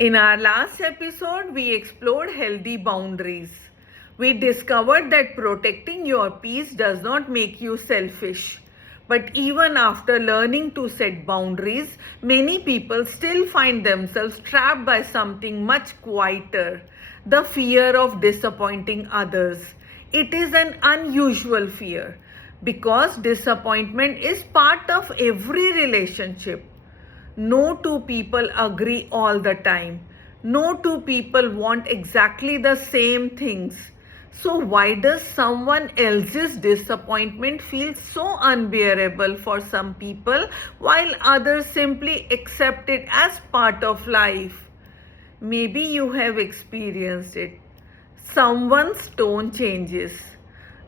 In our last episode, we explored healthy boundaries. We discovered that protecting your peace does not make you selfish. But even after learning to set boundaries, many people still find themselves trapped by something much quieter, the fear of disappointing others. It is an unusual fear because disappointment is part of every relationship. No two people agree all the time. No two people want exactly the same things. So, why does someone else's disappointment feel so unbearable for some people while others simply accept it as part of life? Maybe you have experienced it. Someone's tone changes.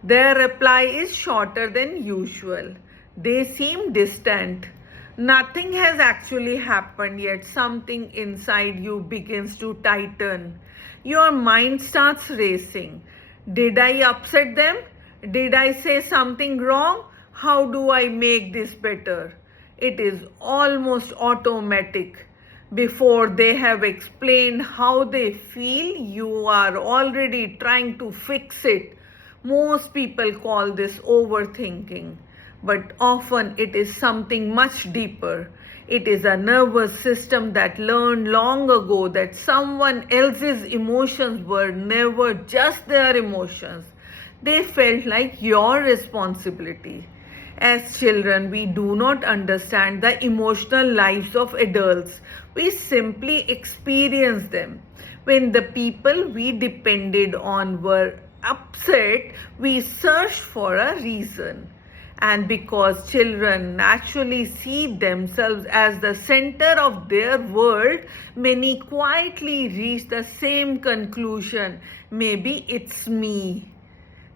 Their reply is shorter than usual. They seem distant. Nothing has actually happened yet. Something inside you begins to tighten. Your mind starts racing. Did I upset them? Did I say something wrong? How do I make this better? It is almost automatic. Before they have explained how they feel, you are already trying to fix it. Most people call this overthinking, but often it is something much deeper. It is a nervous system that learned long ago that someone else's emotions were never just their emotions. They felt like your responsibility. As children, we do not understand the emotional lives of adults. We simply experience them. When the people we depended on were upset, we searched for a reason. And because children naturally see themselves as the center of their world, many quietly reach the same conclusion: maybe it's me.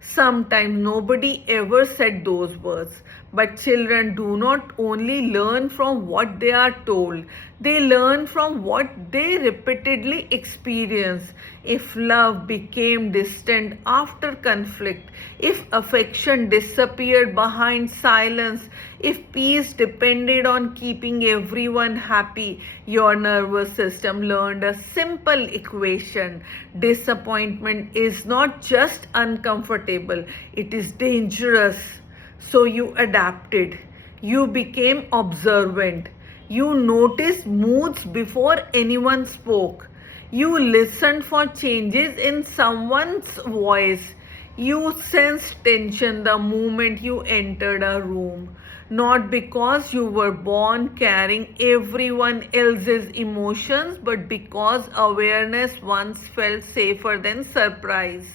Sometimes nobody ever said those words, but children do not only learn from what they are told, they learn from what they repeatedly experience. If love became distant after conflict, if affection disappeared behind silence, if peace depended on keeping everyone happy, your nervous system learned a simple equation: disappointment is not just uncomfortable, it is dangerous. So you adapted. You became observant. You noticed moods before anyone spoke. You listened for changes in someone's voice. You sensed tension the moment you entered a room, not because you were born carrying everyone else's emotions, but because awareness once felt safer than surprise.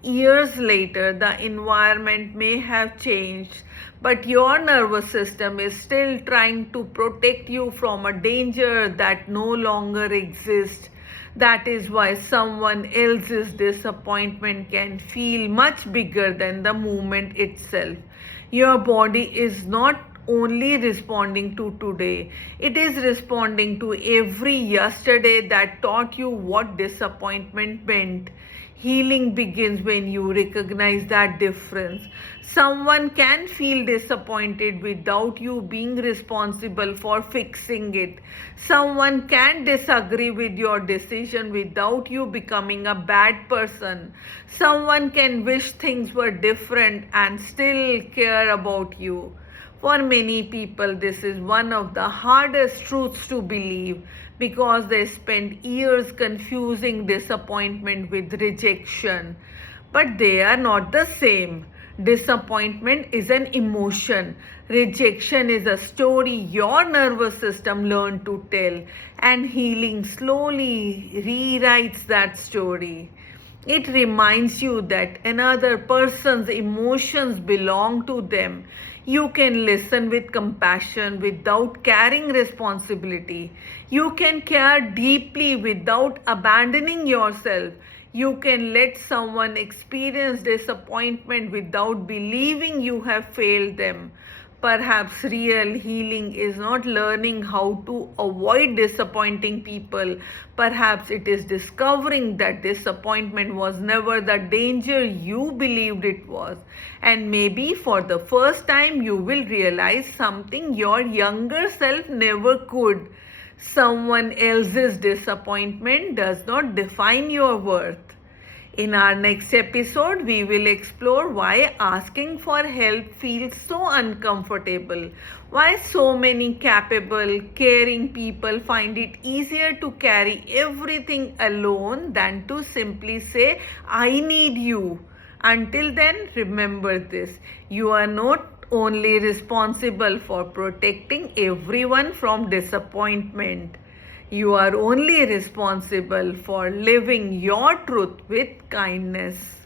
Years later, the environment may have changed, but your nervous system is still trying to protect you from a danger that no longer exists. That is why someone else's disappointment can feel much bigger than the moment itself. Your body is not only responding to today, it is responding to every yesterday that taught you what disappointment meant. Healing begins when you recognize that difference. Someone can feel disappointed without you being responsible for fixing it. Someone can disagree with your decision without you becoming a bad person. Someone can wish things were different and still care about you. For many people, this is one of the hardest truths to believe because they spend years confusing disappointment with rejection. But they are not the same. Disappointment is an emotion. Rejection is a story your nervous system learned to tell, and healing slowly rewrites that story. It reminds you that another person's emotions belong to them. You can listen with compassion without carrying responsibility. You can care deeply without abandoning yourself. You can let someone experience disappointment without believing you have failed them. Perhaps real healing is not learning how to avoid disappointing people. Perhaps it is discovering that disappointment was never the danger you believed it was. And maybe for the first time, you will realize something your younger self never could: Someone else's disappointment does not define your worth. In our next episode, we will explore why asking for help feels so uncomfortable, why so many capable, caring people find it easier to carry everything alone than to simply say, I need you. Until then, remember this: you are not only responsible for protecting everyone from disappointment. You are only responsible for living your truth with kindness.